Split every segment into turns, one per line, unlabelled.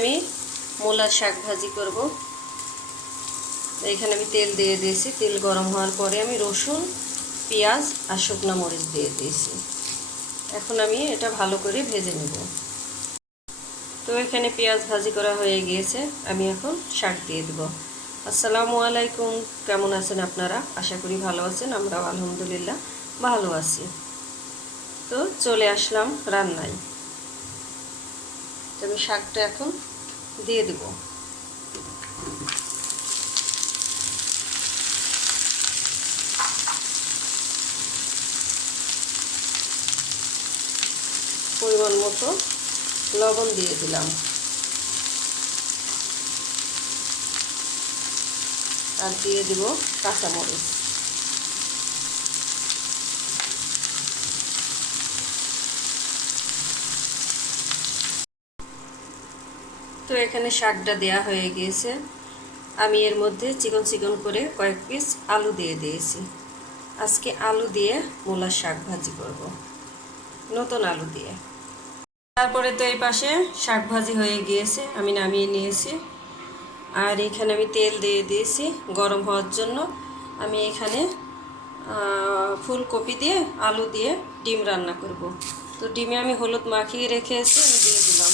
আমি মূলার শাক ভাজি করব। এখানে আমি তেল দিয়ে দিয়েছি। তেল গরম হওয়ার পরে আমি রসুন, পেঁয়াজ আর শুকনো মরিচ দিয়ে দিয়েছি। এখন আমি এটা ভালো করে ভেজে নেব। তো এখানে পেঁয়াজ ভাজি করা হয়ে গিয়েছে। আমি এখন শাক দিয়ে দেব। আসসালামু আলাইকুম। কেমন আছেন আপনারা? আশা করি ভালো আছেন। আমরাও আলহামদুলিল্লাহ ভালো আছি। তো চলে আসলাম রান্নায়। আমি শাকটা এখন দিয়ে দেব। পরিমাণ মতো লবণ দিয়ে দিলাম। আর দিয়ে দেব কাঁচামরিচ। তো এখানে শাকটা দেয়া হয়ে গিয়েছে। আমি এর মধ্যে চিকন চিকন করে কয়েক পিস আলু দিয়ে দিয়েছি। আজকে আলু দিয়ে মূলার শাক ভাজি করব। নতুন আলু দিয়ে। তারপরে তো এই পাশে শাক ভাজি হয়ে গিয়েছে, আমি নামিয়ে নিয়েছি। আর এখানে আমি তেল দিয়ে দিয়েছি গরম হওয়ার জন্য। আমি এখানে ফুলকপি দিয়ে আলু দিয়ে ডিম রান্না করব। তো ডিমে আমি হলুদ মাখিয়ে রেখে এসে আমি দিয়ে দিলাম।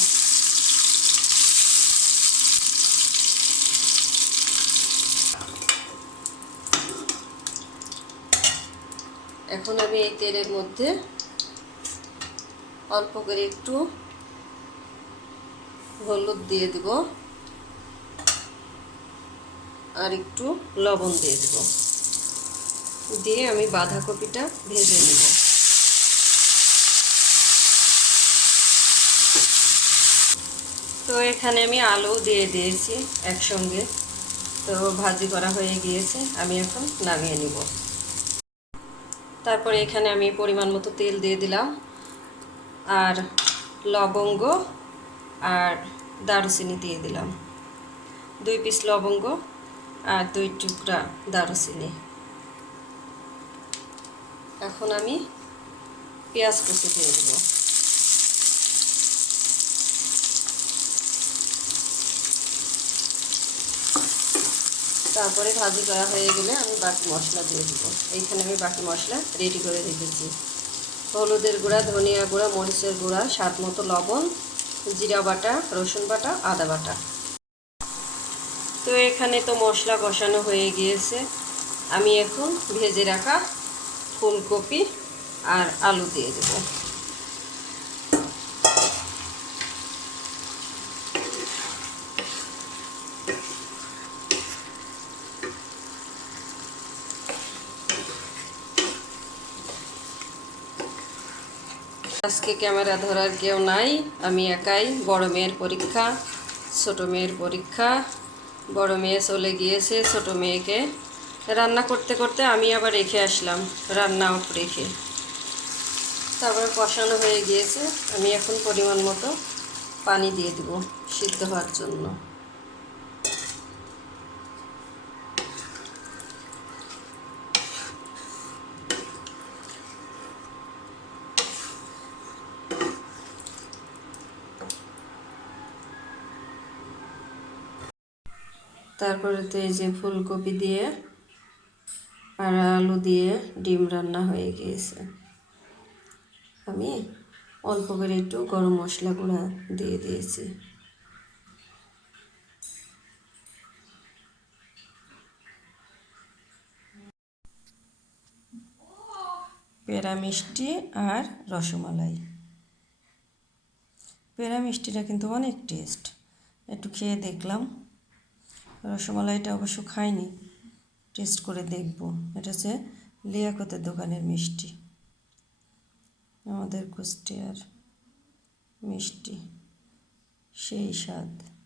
এখন আমি এই তেলের মধ্যে অল্প করে একটু হলুদ দিয়ে দিব আর একটু লবণ দিয়ে দেব। দিয়ে আমি বাঁধাকপিটা ভেজে নেব। তো এখানে আমি আলু দিয়ে দিয়েছি একসঙ্গে। তো ভাজি করা হয়ে গিয়েছে, আমি এখন নামিয়ে নিব। তারপরে এখানে আমি পরিমাণ মতো তেল দিয়ে দিলাম। আর লবঙ্গ আর দারুচিনি দিয়ে দিলাম। দুই পিস লবঙ্গ আর দুই টুকরা দারুচিনি। এখন আমি পেঁয়াজ কুচি দিয়ে দেবো। তারপরে ভাজি করা হয়ে গেলে আমি বাকি মশলা দিয়ে দেবো। এইখানে আমি বাকি মশলা রেডি করে রেখেছি। হলুদের গুঁড়া, ধনিয়া গুঁড়া, মরিচের গুঁড়া, স্বাদ মতো লবণ, জিরা বাটা, রসুন বাটা, আদা বাটা। তো এখানে তো মশলা কষানো হয়ে গিয়েছে। আমি এখন ভেজে রাখা ফুলকপি আর আলু দিয়ে দেবো। আজকে ক্যামেরা ধরার কেউ নাই। আমি একাই, বড় মেয়ের পরীক্ষা, ছোট মেয়ের পরীক্ষা। বড় মেয়ে চলে গিয়েছে ছোট মেয়েকে। রান্না করতে করতে আমি আবার রেখে আসলাম, রান্না রেখে। তারপরে কষানো হয়ে গিয়েছে। আমি এখন পরিমাণ মতো পানি দিয়ে দেবো সিদ্ধ হওয়ার জন্য। তারপরে তো এই যে ফুলকপি দিয়ে আর আলু দিয়ে ডিম রান্না হয়ে গিয়েছে। আমি অল্প করে একটু গরম মশলা গুঁড়া দিয়ে দিয়েছি। পেঁড়া মিষ্টি আর রসমালাই। পেঁড়া মিষ্টিটা কিন্তু অনেক টেস্ট। একটু খেয়ে দেখলাম। রসমালাইটা অবশ্য খাইনি। টেস্ট করে দেখব। এটা হচ্ছে লিয়াকতের দোকানের মিষ্টি। আমাদের কুষ্টিয়ার মিষ্টি। সেই স্বাদ।